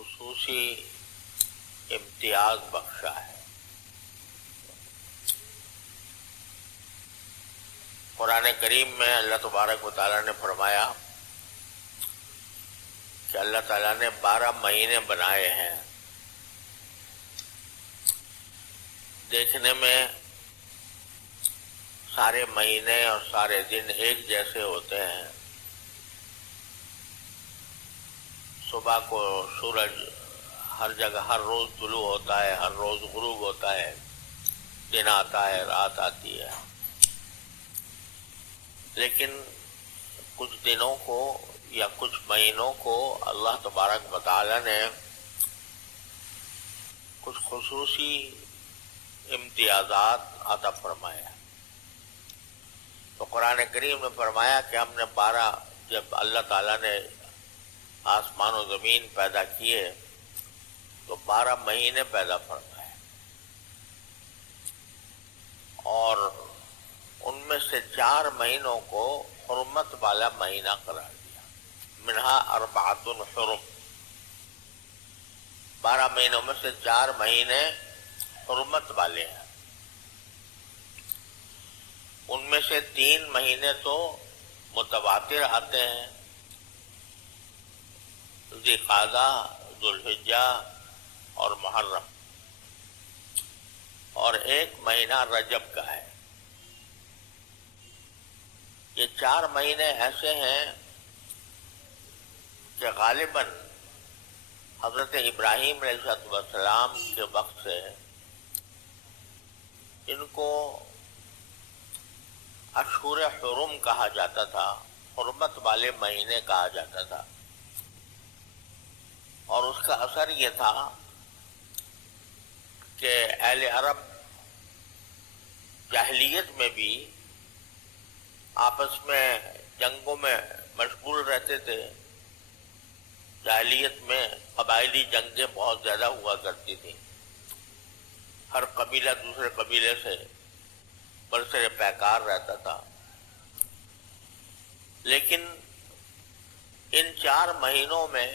خصوصی امتیاز بخشا ہے۔ قرآن کریم میں اللہ تبارک و تعالیٰ نے فرمایا کہ اللہ تعالیٰ نے 12 مہینے بنائے ہیں، دیکھنے میں سارے مہینے اور سارے دن ایک جیسے ہوتے ہیں۔ صبح کو سورج ہر جگہ ہر روز طلوع ہوتا ہے، ہر روز غروب ہوتا ہے، دن آتا ہے، رات آتی ہے، لیکن کچھ دنوں کو یا کچھ مہینوں کو اللہ تبارک و تعالی نے کچھ خصوصی امتیازات عطا فرمایا۔ تو قرآن کریم نے فرمایا کہ ہم نے جب اللہ تعالیٰ نے آسمان و زمین پیدا کیے تو 12 مہینے پیدا فرمائے، اور ان میں سے 4 مہینوں کو حرمت والا مہینہ قرار دیا۔ منہا 4 حرم، 12 مہینوں میں سے 4 مہینے حرمت والے ہیں۔ ان میں سے 3 مہینے تو متواتر آتے ہیں، ذی قعدہ، ذو الحجہ اور محرم، اور 1 مہینہ رجب کا ہے۔ یہ 4 مہینے ایسے ہیں کہ غالباً حضرت ابراہیم علیہ السلام کے وقت سے ان کو اشہر حرم کہا جاتا تھا، حرمت والے مہینے کہا جاتا تھا، اور اس کا اثر یہ تھا کہ اہل عرب جاہلیت میں بھی آپس میں جنگوں میں مشغول رہتے تھے۔ جاہلیت میں قبائلی جنگیں بہت زیادہ ہوا کرتی تھیں، ہر قبیلہ دوسرے قبیلے سے برسر پیکار رہتا تھا، لیکن ان 4 مہینوں میں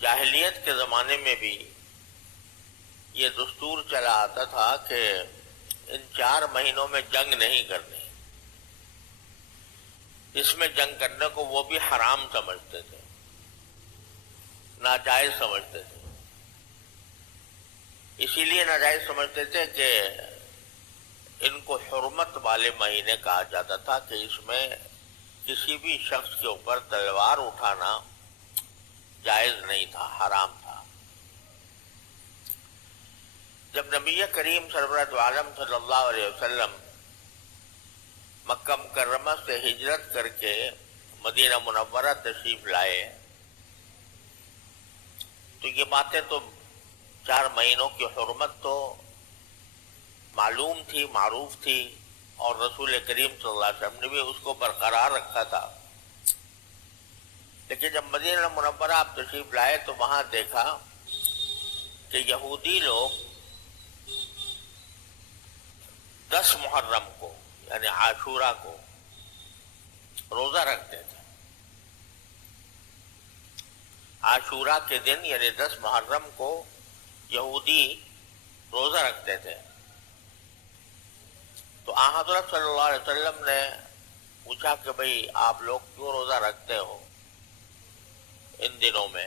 جاہلیت کے زمانے میں بھی یہ دستور چلا آتا تھا کہ ان 4 مہینوں میں جنگ نہیں کرنی۔ اس میں جنگ کرنے کو وہ بھی حرام سمجھتے تھے، ناجائز سمجھتے تھے۔ اسی لیے ناجائز سمجھتے تھے کہ ان کو حرمت والے مہینے کہا جاتا تھا کہ اس میں کسی بھی شخص کے اوپر تلوار اٹھانا جائز نہیں تھا، حرام تھا۔ جب نبی کریم سرورت عالم صلی اللہ علیہ وسلم مکہ مکرمہ سے ہجرت کر کے مدینہ منورہ تشریف لائے تو یہ باتیں تو 4 مہینوں کی حرمت تو معلوم تھی، معروف تھی، اور رسول کریم صلی اللہ علیہ وسلم نے بھی اس کو برقرار رکھا تھا۔ لیکن جب مدینہ منورہ آپ تشریف لائے تو وہاں دیکھا کہ یہودی لوگ 10 محرم کو یعنی عاشورہ کو روزہ رکھتے تھے۔ عاشورہ کے دن یعنی 10 محرم کو یہودی روزہ رکھتے تھے۔ تو آن حضرت صلی اللہ علیہ وسلم نے پوچھا کہ بھئی آپ لوگ کیوں روزہ رکھتے ہو ان دنوں میں،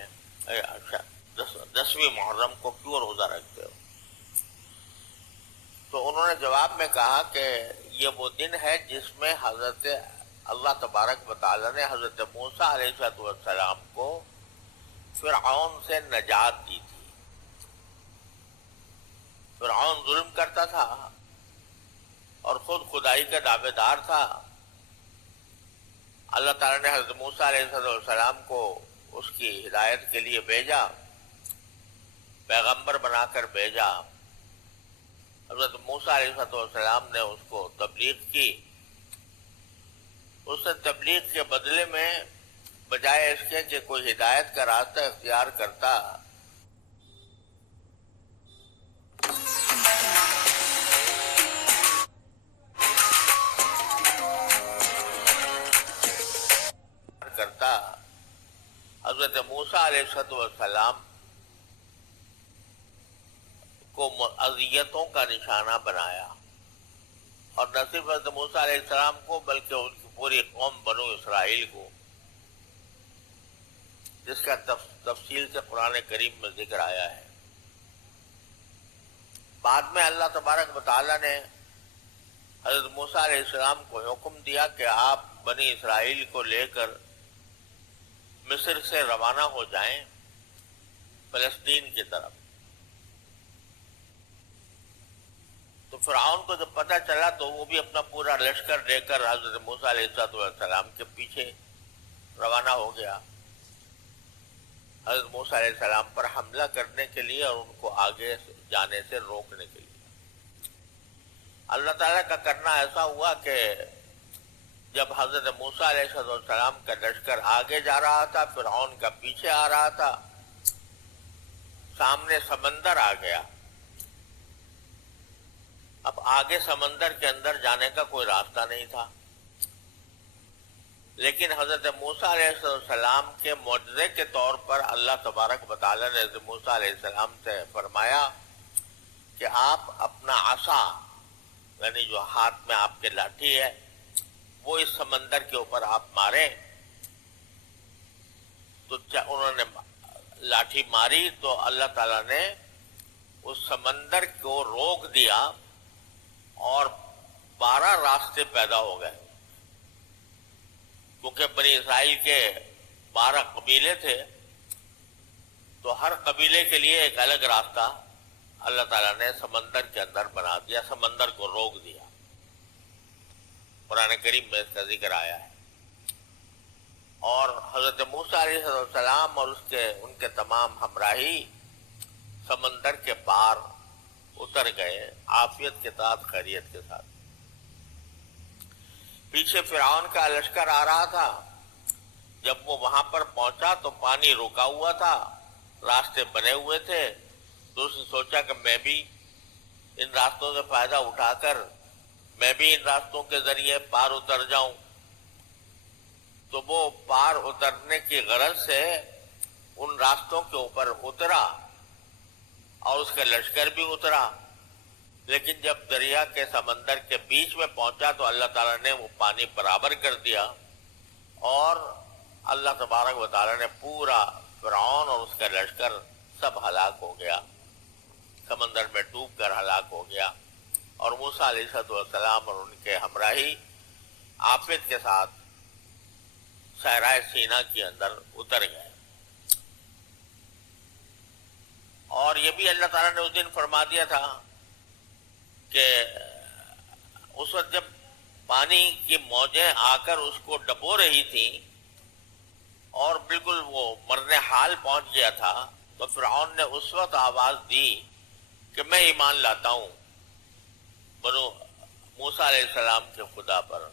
10ویں محرم کو کیوں روزہ رکھتے ہو؟ تو انہوں نے جواب میں کہا کہ یہ وہ دن ہے جس میں حضرت اللہ تبارک و تعالی نے حضرت موسیٰ علیہ السلام کو فرعون سے نجات دی تھی۔ فرعون ظلم کرتا تھا اور خود خدائی کا دعوے دار تھا۔ اللہ تعالیٰ نے حضرت موسیٰ علیہ السلام کو اس کی ہدایت کے لیے بھیجا، پیغمبر بنا کر بھیجا۔ حضرت موسیٰ علیہ السلام نے اس کو تبلیغ کی۔ اس نے تبلیغ کے بدلے میں بجائے اس کے کہ کوئی ہدایت کا راستہ اختیار کرتا، حضرت موسیٰ علیہ السلام کو اذیتوں کا نشانہ بنایا، اور نہ صرف حضرت موسیٰ علیہ السلام کو بلکہ ان کی پوری قوم بنو اسرائیل کو، جس کا تفصیل سے قرآن کریم میں ذکر آیا ہے۔ بعد میں اللہ تبارک و تعالیٰ نے حضرت موسیٰ علیہ السلام کو حکم دیا کہ آپ بنی اسرائیل کو لے کر مصر سے روانہ ہو جائیں فلسطین کی طرف۔ تو فرعون کو جب پتہ چلا تو وہ بھی اپنا پورا لشکر لے کر حضرت موسیٰ علیہ السلام کے پیچھے روانہ ہو گیا، حضرت موسیٰ علیہ السلام پر حملہ کرنے کے لیے اور ان کو آگے جانے سے روکنے کے لیے۔ اللہ تعالیٰ کا کرنا ایسا ہوا کہ جب حضرت موسیٰ علیہ السلام کا لشکر آگے جا رہا تھا، فرعون کا پیچھے آ رہا تھا، سامنے سمندر آ گیا۔ اب آگے سمندر کے اندر جانے کا کوئی راستہ نہیں تھا، لیکن حضرت موسیٰ علیہ السلام کے معجزے کے طور پر اللہ تبارک و تعالیٰ نے حضرت موسیٰ علیہ السلام سے فرمایا کہ آپ اپنا عصا، یعنی جو ہاتھ میں آپ کے لاٹھی ہے، وہ اس سمندر کے اوپر آپ ماریں۔ تو انہوں نے لاٹھی ماری تو اللہ تعالیٰ نے اس سمندر کو روک دیا اور 12 راستے پیدا ہو گئے، کیونکہ بنی اسرائیل کے 12 قبیلے تھے، تو ہر قبیلے کے لیے ایک الگ راستہ اللہ تعالیٰ نے سمندر کے اندر بنا دیا، سمندر کو روک دیا۔ قرآن کریم میں اس کا ذکر آیا ہے۔ اور حضرت موسیٰ علیہ السلام اور ان کے تمام ہمراہی سمندر کے پار اتر گئے، عافیت کے ساتھ، خیریت کے ساتھ۔ پیچھے فرعون کا لشکر آ رہا تھا، جب وہ وہاں پر پہنچا تو پانی رکا ہوا تھا، راستے بنے ہوئے تھے، تو اس نے سوچا کہ میں بھی ان راستوں سے فائدہ اٹھا کر میں بھی ان راستوں کے ذریعے پار اتر جاؤں۔ تو وہ پار اترنے کی غرض سے ان راستوں کے اوپر اترا اور اس کا لشکر بھی اترا، لیکن جب دریا کے سمندر کے بیچ میں پہنچا تو اللہ تعالیٰ نے وہ پانی برابر کر دیا، اور اللہ تبارک و تعالیٰ نے پورا فرعون اور اس کا لشکر سب ہلاک ہو گیا، سمندر میں ڈوب کر ہلاک ہو گیا، اور موسیٰ علیہ السلام اور ان کے ہمراہی عافیت کے ساتھ صحرائے سینا کے اندر اتر گئے۔ اور یہ بھی اللہ تعالیٰ نے اس دن فرما دیا تھا کہ اس وقت جب پانی کی موجیں آ کر اس کو ڈبو رہی تھیں اور بالکل وہ مرنے حال پہنچ گیا تھا، تو فرعون نے اس وقت آواز دی کہ میں ایمان لاتا ہوں بنو موسیٰ علیہ السلام کے خدا پر،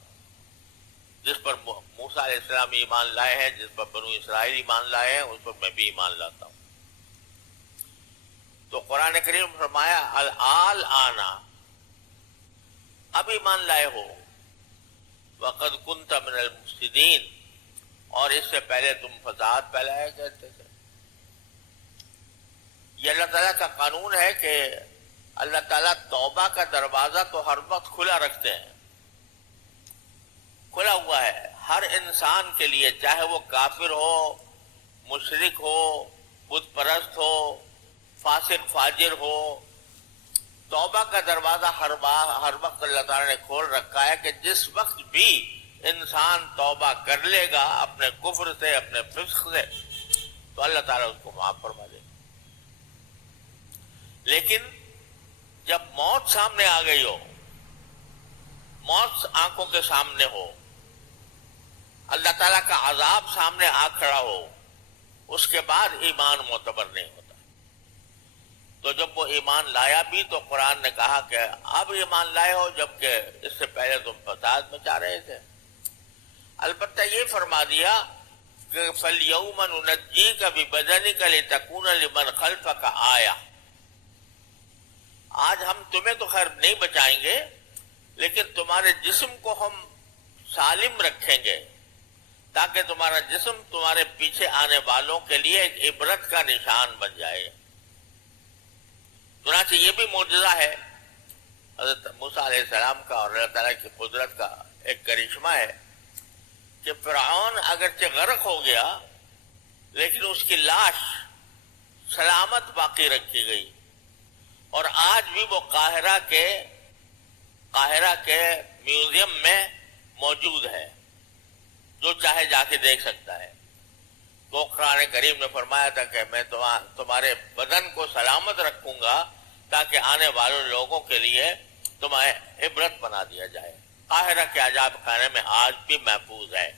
جس پر موسیٰ علیہ السلام ایمان لائے ہیں، جس پر بنو اسرائیل ایمان لائے ہیں، اس پر میں بھی ایمان لاتا ہوں۔ تو قرآن کریم نے فرمایا الآن اب ایمان لائے ہو، وقد کنت من المفسدین، اور اس سے پہلے تم فساد پھیلایا کرتے تھے۔ یہ اللہ تعالیٰ کا قانون ہے کہ اللہ تعالیٰ توبہ کا دروازہ تو ہر وقت کھلا رکھتے ہیں، کھلا ہوا ہے ہر انسان کے لیے، چاہے وہ کافر ہو، مشرک ہو، بت پرست ہو، فاسق فاجر ہو، توبہ کا دروازہ ہر وقت اللہ تعالیٰ نے کھول رکھا ہے کہ جس وقت بھی انسان توبہ کر لے گا اپنے کفر سے، اپنے فسق سے، تو اللہ تعالیٰ اس کو معاف فرما دے گا۔ لیکن جب موت سامنے آ گئی ہو، موت آنکھوں کے سامنے ہو، اللہ تعالیٰ کا عذاب سامنے آ کھڑا ہو، اس کے بعد ایمان معتبر نہیں ہوتا۔ تو جب وہ ایمان لایا بھی تو قرآن نے کہا کہ اب ایمان لائے ہو، جبکہ اس سے پہلے تم فساد مچا رہے تھے۔ البتہ یہ فرما دیا کہ فَالْيَوْمَ نُنَجِّيكَ بِبَدَنِكَ لِتَكُونَ لِمَنْ خَلْفَكَ آیَةً، آج ہم تمہیں تو خیر نہیں بچائیں گے، لیکن تمہارے جسم کو ہم سالم رکھیں گے تاکہ تمہارا جسم تمہارے پیچھے آنے والوں کے لیے ایک عبرت کا نشان بن جائے۔ چنانچہ یہ بھی معجزہ ہے حضرت موسیٰ علیہ السلام کا اور اللہ تعالیٰ کی قدرت کا ایک کرشمہ ہے کہ فرعون اگرچہ غرق ہو گیا لیکن اس کی لاش سلامت باقی رکھی گئی، اور آج بھی وہ قاہرہ کے میوزیم میں موجود ہے، جو چاہے جا کے دیکھ سکتا ہے۔ تو قرآن کریم نے فرمایا تھا کہ میں تمہارے بدن کو سلامت رکھوں گا تاکہ آنے والے لوگوں کے لیے تمہیں عبرت بنا دیا جائے۔ قاہرہ کے عجائب خانے میں آج بھی محفوظ ہے،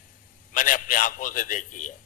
میں نے اپنی آنکھوں سے دیکھی ہے۔